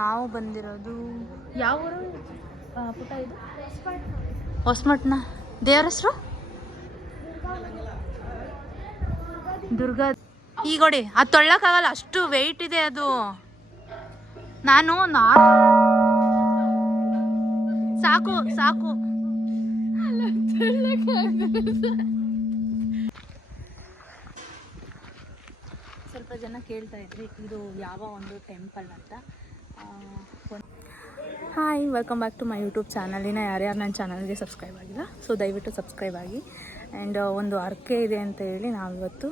ನಾವು ಬಂದಿರೋದು ಯಾವ ಊರು ಪುಟ ಇದು? ಹೊಸಮಟ್ನ. ದೇವ್ರ ಹೆಸರು ದುರ್ಗಾ. ಈಗ ನೋಡಿ ಅದು ತೊಳ್ಳಕ್ಕಾಗಲ್ಲ, ಅಷ್ಟು ವೆಯ್ಟ್ ಇದೆ ಅದು. ನಾನು ಸಾಕು ಸಾಕು ಸ್ವಲ್ಪ ಜನ ಕೇಳ್ತಾ ಇದ್ರಿ ಇದು ಯಾವ ಒಂದು ಟೆಂಪಲ್ ಅಂತ. Hi, welcome back to my YouTube channel. ಇನ್ನು ಯಾರ್ಯಾರು ನನ್ನ ಚಾನಲ್ಗೆ ಸಬ್ಸ್ಕ್ರೈಬ್ ಆಗಿಲ್ಲ, ಸೊ ದಯವಿಟ್ಟು ಸಬ್ಸ್ಕ್ರೈಬ್ ಆಗಿ. ಆ್ಯಂಡ್ ಒಂದು ಹರಕೆ ಇದೆ ಅಂತ ಹೇಳಿ ನಾವಿವತ್ತು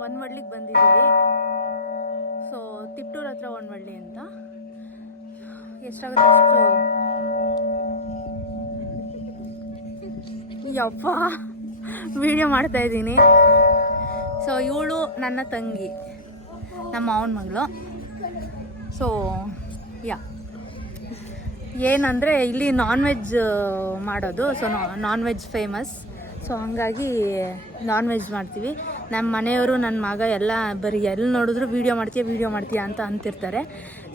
ಹೊನ್ವಳ್ಳಿಗೆ ಬಂದಿದ್ದೀವಿ. ಸೊ ತಿಪ್ಟೂರ್ ಹತ್ರ ಹೊನ್ವಳ್ಳಿ ಅಂತ. ಎಷ್ಟಾಗುತ್ತೆ ಅಷ್ಟು ಯಪ್ಪ ವಿಡಿಯೋ ಮಾಡ್ತಾಯಿದ್ದೀನಿ. ಸೊ ಇವಳು ನನ್ನ ತಂಗಿ, ನಮ್ಮ ಮಾವನ ಮಗಳು. ಸೊ ಏನಂದರೆ ಇಲ್ಲಿ ನಾನ್ ವೆಜ್ ಮಾಡೋದು. So non veg famous. So ಹಾಗಾಗಿ ನಾನ್ ವೆಜ್ ಮಾಡ್ತೀವಿ. ನಮ್ಮ ಮನೆಯವರು, ನನ್ನ ಮಗ ಎಲ್ಲ ಬರೀ ಎಲ್ಲಿ ನೋಡಿದ್ರು ವೀಡಿಯೋ ಮಾಡ್ತೀಯ ಅಂತ ಅಂತಿರ್ತಾರೆ.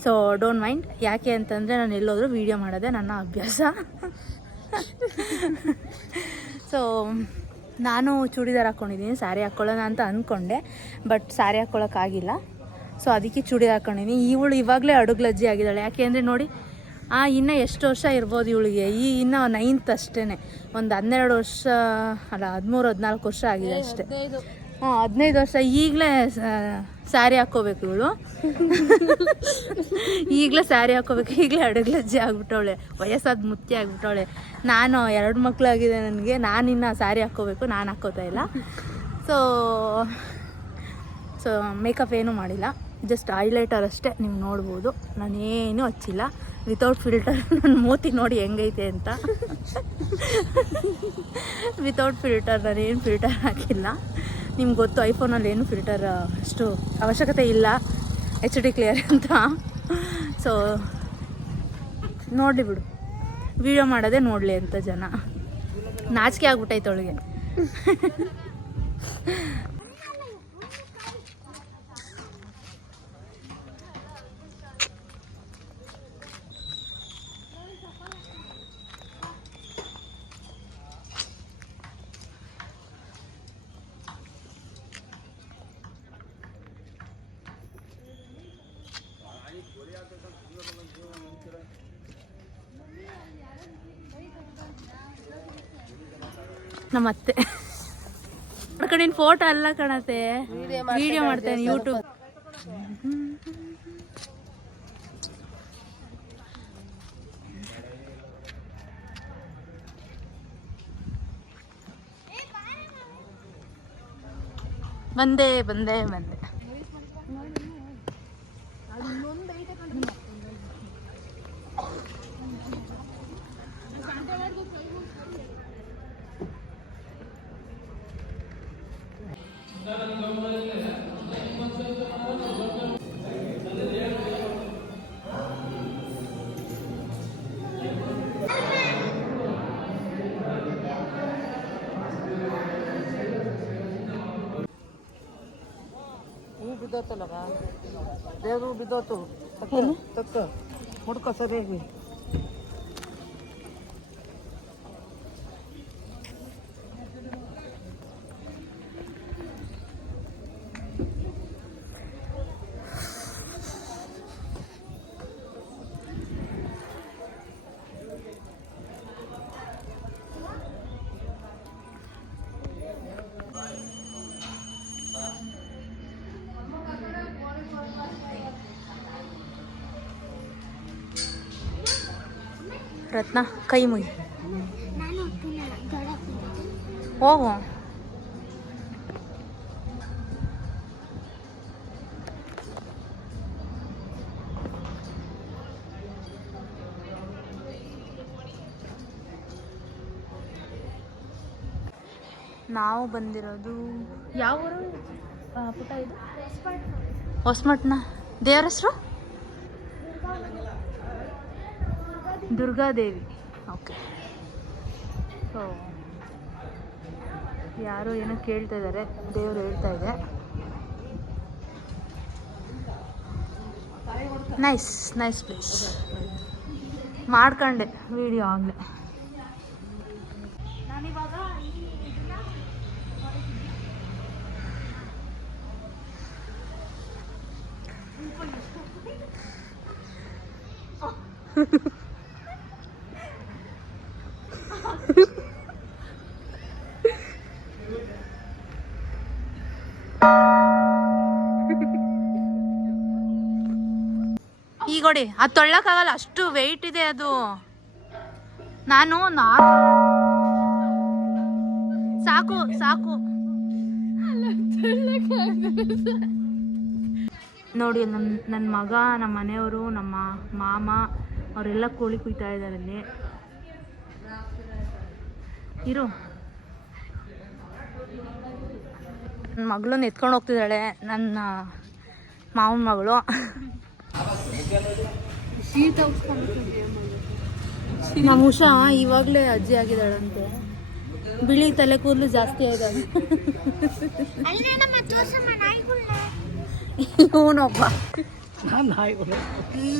So don't mind. ಯಾಕೆ ಅಂತಂದರೆ ನಾನು ಎಲ್ಲೋದ್ರೂ ವೀಡಿಯೋ ಮಾಡೋದೇ ನನ್ನ ಅಭ್ಯಾಸ. ಸೊ ನಾನು ಚೂಡಿದಾರ್ ಹಾಕ್ಕೊಂಡಿದ್ದೀನಿ, ಸ್ಯಾರಿ ಹಾಕ್ಕೊಳ್ಳೋಣ ಅಂತ ಅಂದ್ಕೊಂಡೆ, ಬಟ್ ಸ್ಯಾರಿ ಹಾಕ್ಕೊಳ್ಳೋಕ್ಕಾಗಿಲ್ಲ. ಸೊ ಅದಕ್ಕೆ ಚೂಡಿದಾರ್ ಹಾಕ್ಕೊಂಡಿದ್ದೀನಿ. ಇವಳು ಇವಾಗಲೇ ಅಡುಗ್ಲಜ್ಜಿ ಆಗಿದ್ದಾಳೆ. ಯಾಕೆ ಅಂದರೆ ನೋಡಿ, ಇನ್ನೂ ಎಷ್ಟು ವರ್ಷ ಇರ್ಬೋದು ಇವಳಿಗೆ, ಇನ್ನೂ 9th ಅಷ್ಟೇ. ಒಂದು 12 ವರ್ಷ ಅಲ್ಲ, 13-14 ವರ್ಷ ಆಗಿದೆ ಅಷ್ಟೇ. 15 ವರ್ಷ. ಈಗಲೇ ಸ್ಯಾರಿ ಹಾಕ್ಕೋಬೇಕು ಇವಳು. ಈಗಲೇ ಸ್ಯಾರಿ ಹಾಕ್ಕೋಬೇಕು, ಈಗಲೇ ಅಡುಗ್ಲಜ್ಜಿ ಆಗ್ಬಿಟ್ಟವಳೆ, ವಯಸ್ಸಾದ ಮುತ್ತಿ ಆಗ್ಬಿಟ್ಟವಳೆ. ನಾನು 2 ಮಕ್ಕಳಾಗಿದೆ ನನಗೆ, ನಾನಿನ್ನು ಸ್ಯಾರಿ ಹಾಕ್ಕೋಬೇಕು, ನಾನು ಹಾಕ್ಕೋತಾ ಇಲ್ಲ. ಸೊ ಮೇಕಪ್ ಏನೂ ಮಾಡಿಲ್ಲ, ಜಸ್ಟ್ ಐಲೈಟರ್ ಅಷ್ಟೇ. ನೀವು ನೋಡ್ಬೋದು, ನಾನೇನು ಹಚ್ಚಿಲ್ಲ, ವಿತೌಟ್ ಫಿಲ್ಟರ್. ನನ್ನ ಮೂತಿ ನೋಡಿ ಹೆಂಗೈತೆ ಅಂತ. ವಿತೌಟ್ ಫಿಲ್ಟರ್, ನಾನೇನು ಫಿಲ್ಟರ್ ಹಾಕಿಲ್ಲ. ನಿಮ್ಗೆ ಗೊತ್ತು, ಐಫೋನಲ್ಲಿ ಏನು ಫಿಲ್ಟರ್ ಅಷ್ಟು ಅವಶ್ಯಕತೆ ಇಲ್ಲ, HD ಕ್ಲಿಯರ್ ಅಂತ. ಸೊ ನೋಡಲಿ ಬಿಡು, ವಿಡಿಯೋ ಮಾಡೋದೇ ನೋಡಲಿ ಅಂತ ಜನ. ನಾಚಿಕೆ ಆಗ್ಬಿಟ್ಟೈತೆ ಅವಳಿಗೆ. ನಮ್ಮತ್ತೆ ಕಡೆಯಿಂದ ಫೋಟೋ ಎಲ್ಲ ಕಾಣತ್ತೆ, ವಿಡಿಯೋ ಮಾಡ್ತೇನೆ ಯೂಟ್ಯೂಬ್. ಬಂದೆ ಬಂದೆ ಬಂದೆ. ಬಿದ್ದೋತಲ್ಲವ ದೇವರು ಬಿದ್ದೋತು, ತಕ್ಕ ಮುಡ್ಕೊ ಸರಿಯಾಗಿ. ರತ್ನ ಕೈ ಮುಯಿ ಹೋಗು. ನಾವು ಬಂದಿರೋದು ಯಾವ ಊರು ಪುಟ ಇದು? ಹೊಸಮಟ್ನ. ದೇವ್ರ ಹೆಸರು ದುರ್ಗಾದೇವಿ. ಓಕೆ. ಸೊ ಯಾರೋ ಏನೋ ಕೇಳ್ತಾ ಇದ್ದಾರೆ, ದೇವರು ಹೇಳ್ತಾ ಇದೆ. Nice nice place. ಮಾಡ್ಕೊಂಡೆ ವಿಡಿಯೋ ಆಗಲೇ. ನಾನಿವಾಗ ಈಗ ನೋಡಿ ಅದು ತೊಳ್ಳಕ್ಕಾಗಲ್ಲ, ಅಷ್ಟು ವೆಯ್ಟ್ ಇದೆ ಅದು. ನಾನು ಸಾಕು ಸಾಕು ನೋಡಿ. ನನ್ನ ಮಗ, ನಮ್ಮ ಮನೆಯವರು, ನಮ್ಮ ಮಾಮ ಅವರೆಲ್ಲ ಕೋಳಿ ಕುಯ್ತಾ ಇದ್ದಾರೆ ಅಲ್ಲಿ. ಇರು, ನನ್ನ ಮಗಳನ್ನ ಎತ್ಕೊಂಡು ಹೋಗ್ತಿದ್ದಾಳೆ, ನನ್ನ ಮಾವನ ಮಗಳು. ನಮ್ಮ ಉಷಾ ಇವಾಗಲೇ ಅಜ್ಜಿ ಆಗಿದ್ದಾಳಂತೆ. ಬಿಳಿ ತಲೆ ಕೂದಲು ಜಾಸ್ತಿ ಆಗಿದೆ. ಇವನೊಬ್ಬ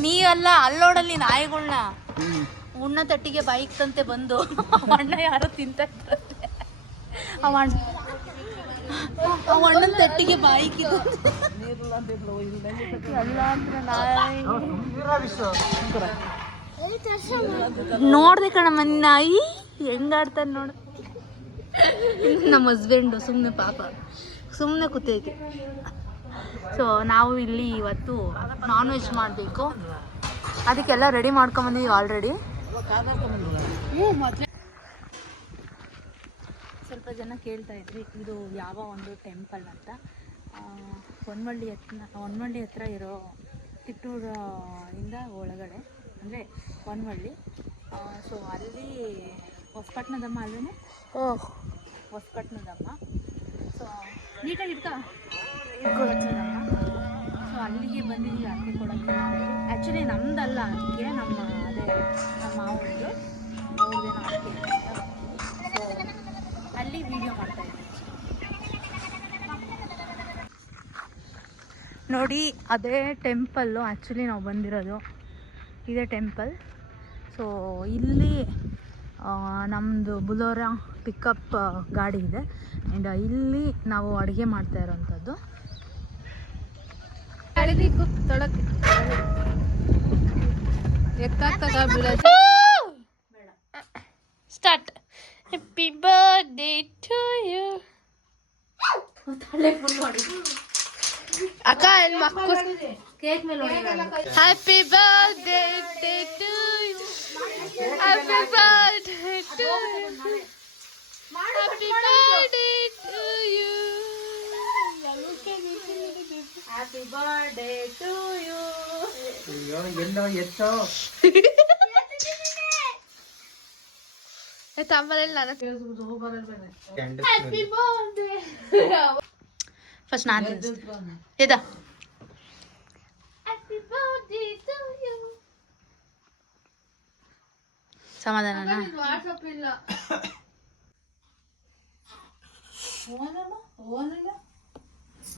ನೀವಲ್ಲ, ಅಲ್ಲೋಡಲ್ಲಿ ನಾಯಿಗಳ್ನ ಉಣ್ಣ ತಟ್ಟಿಗೆ ಬಾಯಿಕ್ತಂತೆ ಬಂದು ಅಣ್ಣ ಯಾರೋ ತಿಂತ ಇದ್ರಂತೆ. ಅಣ್ಣನ ತಟ್ಟಿಗೆ ಬಾಯಿಕ್ಕಿದ್ದು ಅಲ್ಲ ಅಂದ್ರೆ ನೋಡ್ದೆ ಕಣಮ್ಮ ನಾಯಿ ಹೆಂಗಾಡ್ತಾನೆ ನೋಡು. ನಮ್ಮ ಹಸ್ಬೆಂಡು ಸುಮ್ಮನೆ ಪಾಪ ಸುಮ್ಮನೆ ಕೂತೈತಿ. ಸೊ ನಾವು ಇಲ್ಲಿ ಇವತ್ತು ನಾನ್ ವೆಜ್ ಮಾಡಬೇಕು, ಅದಕ್ಕೆಲ್ಲ ರೆಡಿ ಮಾಡ್ಕೊಂಬಂದಿದ್ದೀವಿ ಆಲ್ರೆಡಿ. ಸ್ವಲ್ಪ ಜನ ಕೇಳ್ತಾ ಇದ್ರಿ ಇದು ಯಾವ ಒಂದು ಟೆಂಪಲ್ ಅಂತ. ಹೊನ್ವಳ್ಳಿ ಹತ್ರ ಇರೋ ತಿಟ್ಟೂರು ಇಂದ ಒಳಗಡೆ ಅಂದರೆ ಹೊನ್ವಳ್ಳಿ. ಸೊ ಅಲ್ಲಿ ಹೊಸಪಟ್ಟಣದಮ್ಮ ಅಲ್ಲೇ ಹೊಸಪಟ್ಟಣದಮ್ಮ. ಸೊ ನೀಟಾಗಿ ಇಡ್ಕ ಹೊಸಪಟ್ಟಣದಮ್ಮ. ಸೊ ಅಲ್ಲಿಗೆ ಬಂದಿದ್ದೀವಿ ಅಕ್ಕಿ ಕೊಡೋಕ್ಕೆ. ಆ್ಯಕ್ಚುಲಿ ನಮ್ಮದಲ್ಲ ಅದಕ್ಕೆ, ನಮ್ಮ ಮಾವನದು ಅವ್ರದ್ದೇನೋ ಅಕ್ಕಿ. ಸೊ ಅಲ್ಲಿ ವಿಡಿಯೋ ಮಾಡ್ತಾಯಿದ್ವಿ ನೋಡಿ. ಅದೇ ಟೆಂಪಲ್ಲು ಆ್ಯಕ್ಚುಲಿ ನಾವು ಬಂದಿರೋದು, ಇದೇ ಟೆಂಪಲ್. ಸೊ ಇಲ್ಲಿ ನಮ್ಮದು ಬುಲೋರಾ ಪಿಕಪ್ ಗಾಡಿ ಇದೆ. ಆ್ಯಂಡ್ ಇಲ್ಲಿ ನಾವು ಅಡುಗೆ ಮಾಡ್ತಾ ಇರೋವಂಥದ್ದು. Start. Happy birthday to you. ಅಕ್ಕ ಎಲ್ಲಿ ಮಕ್ಕಳು ಕೇಕ್ ಮೇಲೆ happy birthday to you, happy birthday to you, happy birthday to you, happy birthday to you. ಎಲ್ಲೋ ಎತ್ತೋ ಫಸ್ಟ್ ನಾನು ಇದ ಸಮಾಧಾನ.